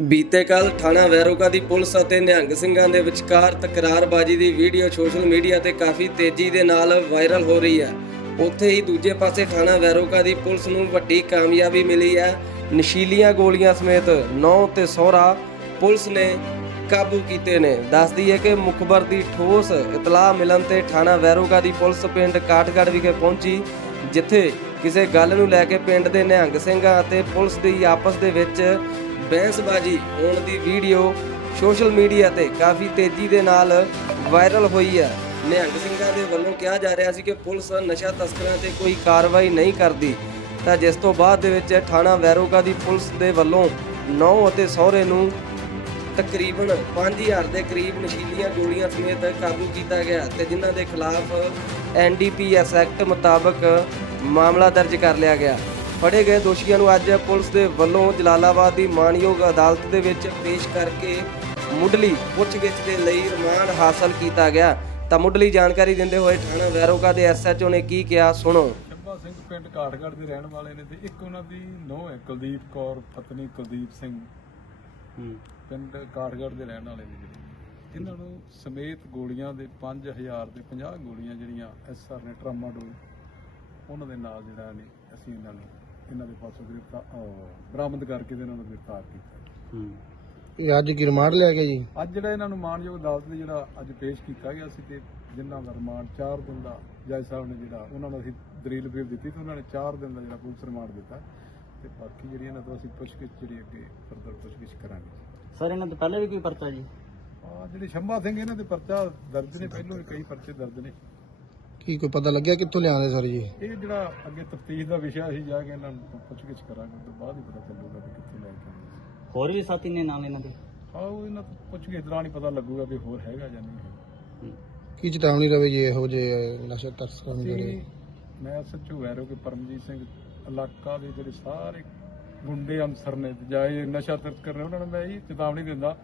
ਬੀਤੇ ਕੱਲ ਥਾਣਾ ਵੈਰੋਗਾ ਦੀ ਪੁਲਿਸ ਅਤੇ ਨਿਹੰਗ ਸਿੰਘਾਂ ਦੇ ਵਿਚਕਾਰ ਤਕਰਾਰਬਾਜ਼ੀ ਦੀ ਵੀਡੀਓ ਸੋਸ਼ਲ ਮੀਡੀਆ ਤੇ ਕਾਫੀ ਤੇਜ਼ੀ ਦੇ ਨਾਲ ਵਾਇਰਲ ਹੋ ਰਹੀ ਹੈ। ਉੱਥੇ ਹੀ ਦੂਜੇ ਪਾਸੇ ਥਾਣਾ ਵੈਰੋਗਾ ਦੀ ਪੁਲਿਸ ਨੂੰ ਵੱਡੀ ਕਾਮਯਾਬੀ ਮਿਲੀ ਹੈ। ਨਸ਼ੀਲੀਆਂ ਗੋਲੀਆਂ ਸਮੇਤ ਨੌ ਤੇ ਸਹੁਰਾ ਪੁਲਿਸ ਨੇ ਕਾਬੂ ਕੀਤੇ ਨੇ। ਦੱਸਦੀ ਹੈ ਕਿ ਮੁਖਬਰ ਦੀ ਠੋਸ ਇਤਲਾਹ ਮਿਲਣ ਤੇ ਥਾਣਾ ਵੈਰੋਗਾ ਦੀ ਪੁਲਿਸ ਪਿੰਡ ਕਾਠਗੜ੍ਹ ਵਿਖੇ ਪਹੁੰਚੀ, ਜਿੱਥੇ ਕਿਸੇ ਗੱਲ ਨੂੰ ਲੈ ਕੇ ਪਿੰਡ ਦੇ ਨਿਹੰਗ ਸਿੰਘਾਂ ਅਤੇ ਪੁਲਿਸ ਦੀ ਆਪਸ ਦੇ ਵਿੱਚ ਬੈਂਸਬਾਜ਼ੀ ਹੋਣ ਦੀ ਵੀਡੀਓ ਸੋਸ਼ਲ ਮੀਡੀਆ ਤੇ ਕਾਫੀ ਤੇਜ਼ੀ ਦੇ ਨਾਲ ਵਾਇਰਲ ਹੋਈ ਹੈ। ਨਿਹੰਗ ਸਿੰਘਾਂ ਦੇ ਵੱਲੋਂ ਕਿਹਾ ਜਾ ਰਿਹਾ ਸੀ ਕਿ ਪੁਲਿਸ ਨਸ਼ਾ ਤਸਕਰਾਂ ਤੇ ਕੋਈ ਕਾਰਵਾਈ ਨਹੀਂ ਕਰਦੀ। ਤਾਂ ਜਿਸ ਤੋਂ ਬਾਅਦ ਦੇ ਵਿੱਚ ਥਾਣਾ ਵੈਰੋਗਾ ਦੀ ਪੁਲਿਸ ਦੇ ਵੱਲੋਂ ਨੌ ਅਤੇ ਸਹੁਰੇ ਨੂੰ ਤਕਰੀਬਨ 5000 ਦੇ ਕਰੀਬ ਨਸ਼ੀਲੀਆਂ ਗੋਲੀਆਂ ਸਮੇਤ ਕਾਬੂ ਕੀਤਾ ਗਿਆ ਤੇ ਜਿਨ੍ਹਾਂ ਦੇ ਖਿਲਾਫ ਐਨਡੀਪੀਐਸ ਐਕਟ ਮੁਤਾਬਕ ਮਾਮਲਾ ਦਰਜ ਕਰ ਲਿਆ ਗਿਆ। ਫੜੇ ਗਏ ਦੋਸ਼ੀਆਂ ਨੂੰ ਅੱਜ ਪੁਲਿਸ ਦੇ ਵੱਲੋਂ ਜਲਾਲਾਬਾਦ ਦੀ ਮਾਣਯੋਗ ਅਦਾਲਤ ਦੇ ਵਿੱਚ ਪੇਸ਼ ਕਰਕੇ ਮੁੱਢਲੀ ਪੁੱਛਗਿੱਛ ਦੇ ਲਈ ਰਿਮਾਂਡ ਹਾਸਲ ਕੀਤਾ ਗਿਆ। ਤਾਂ ਮੁੱਢਲੀ ਜਾਣਕਾਰੀ ਦਿੰਦੇ ਹੋਏ ਥਾਣਾ ਵੈਰੋਗਾ ਦੇ ਐਸਐਚਓ ਨੇ ਕੀ ਕਿਹਾ? ਸੁਣੋ। ਸ਼ੰਭਾ ਸਿੰਘ ਪਿੰਡ ਕਾਠਗੜ੍ਹ ਦੇ ਰਹਿਣ ਵਾਲੇ ਨੇ ਤੇ ਇੱਕ ਉਹਨਾਂ ਦੀ ਨੂੰਹ ਹੈ ਕੁਲਦੀਪ ਕੌਰ ਪਤਨੀ ਕੁਲਦੀਪ ਸਿੰਘ। ਪਿੰਡ ਕਾਠਗੜ੍ਹ ਦੇ ਰਹਿਣ ਵਾਲੇ ਨੇ ਜਿਹੜੇ। ਇਹਨਾਂ ਨੂੰ ਸਮੇਤ ਗੋਲੀਆਂ ਦੇ 5000 ਦੇ 50 ਗੋਲੀਆਂ ਜਿਹੜੀਆਂ ਐਸਆਰ ਨੇ ਟਰਾਮਾਡੋਲ ਉਹਨਾਂ ਦੇ ਨਾਲ ਜਿਹੜਾ ਨੇ ਅਸੀਂ ਇਹਨਾਂ ਨੂੰ ਇਹਨਾਂ ਦੇ ਪਾਸੋਂ ਗ੍ਰਿਫਤਾਰ ਬਰਾਮਦ ਕਰਕੇ ਤੇ ਇਹਨਾਂ ਨੂੰ ਗ੍ਰਿਫਤਾਰ ਕੀਤਾ। ਇਹ ਅੱਜ ਕੀ ਰਿਮਾਂਡ ਲਿਆ ਗਿਆ ਜੀ? ਅੱਜ ਜਿਹੜਾ ਇਹਨਾਂ ਨੂੰ ਮਾਨਯੋਗ ਅਦਾਲਤ ਨੇ ਜਿਹੜਾ ਅੱਜ ਪੇਸ਼ ਕੀਤਾ ਗਿਆ ਸੀ ਤੇ ਜਿਨ੍ਹਾਂ ਦਾ ਰਿਮਾਂਡ 4 ਦਿਨ ਦਾ ਜੱਜ ਸਾਹਿਬ ਨੇ ਜਿਹੜਾ ਉਹਨਾਂ ਨੂੰ ਅਸੀਂ ਦਲੀਲ ਫਿਰ ਦਿੱਤੀ ਤੇ ਉਹਨਾਂ ਨੇ 4 ਦਿਨ ਦਾ ਜਿਹੜਾ ਪੁਲਿਸ ਰਿਮਾਂਡ ਦਿੱਤਾ ਤੇ ਬਾਕੀ ਜਿਹੜੀ ਇਹਨਾਂ ਤੋਂ ਅਸੀਂ ਪੁੱਛਗਿੱਛ ਜਿਹੜੀ ਅੱਗੇ ਫਰਦਰ ਪੁੱਛਗਿੱਛ ਕਰਾਂਗੇ ਸਰ ਇਹਨਾਂ ਤੋਂ ਪਹਿਲੇ ਵੀ ਕੋਈ ਪਰਚਾ ਜੀ? ਆ ਜਿਹੜੇ ਸ਼ੰਭਾ ਸਿੰਘ ਇਹਨਾਂ ਦੇ ਪਰਚਾ ਦਰਜ ਨੇ ਪਹਿਲੋਂ ਵੀ ਕਈ ਪਰਚੇ ਦਰਜ ਨੇ। ਕੀ ਕੋਈ ਪਤਾ ਲੱਗਿਆ ਕਿੱਥੋਂ ਲਿਆਂਦੇ ਸਰ ਜੀ? ਇਹ ਜਿਹੜਾ ਅੱਗੇ ਤਫਤੀਸ਼ ਦਾ ਵਿਸ਼ਾ ਅਸੀਂ ਜਾ ਕੇ ਇਹਨਾਂ ਨੂੰ ਪੁੱਛਗਿੱਛ ਕਰਾਂਗੇ ਤੋਂ ਬਾਅਦ ਹੀ ਪਤਾ ਚੱਲੂਗਾ ਕਿ ਕਿੱਥੋਂ ਲੈ ਕੇ ਆਏ ਹੋਰ ਵੀ ਸਾਥੀ ਨੇ ਨਾਲ ਇਹਨਾਂ ਦੇ? ਹਾਂ ਉਹ ਇਹਨਾਂ ਤੋਂ ਪੁੱਛਗਿੱਛ ਦੌਰਾਨ ਹੀ ਪਤਾ ਲੱਗੂਗਾ ਵੀ ਹੋਰ ਹੈਗਾ ਜਾਂ ਨਹੀਂ ਹੈਗਾ। ਕੀ ਚੇਤਾਵਨੀ ਰਵੇ ਜੀ ਇਹੋ ਜਿਹੇ ਨਸ਼ਾ ਤਸਕਰਾਂ ਨੂੰ ਜਿਹੜੇ? ਅਸੀਂ ਮੈਂ ਸੱਚੂ ਵੈਰੋ ਕਿ ਪਰਮਜੀਤ ਸਿੰਘ ਇਲਾਕਾ ਦੇ ਜਿਹੜੇ ਸਾਰੇ ਗੁੰਡੇ ਅਨਸਰ ਨੇ ਤੇ ਜਾਂ ਇਹ ਨਸ਼ਾ ਤਸਕਰ ਨੇ ਉਹਨਾਂ ਨੂੰ ਮੈਂ ਇਹ ਚੇਤਾਵਨੀ ਦਿੰਦਾ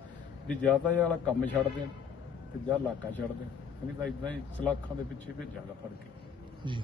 ਵੀ ਜਾਂ ਤਾਂ ਇਹ ਵਾਲਾ ਕੰਮ ਛੱਡ ਦੇਣ ਤੇ ਜਾਂ ਇਲਾਕਾ ਛੱਡ ਦੇਣ ਨਹੀਂ ਤਾਂ ਇਦਾਂ ਹੀ ਸਲਾਖਾਂ ਦੇ ਪਿੱਛੇ ਭੇਜਾਂਗਾ ਫੜ ਕੇ ਜੀ।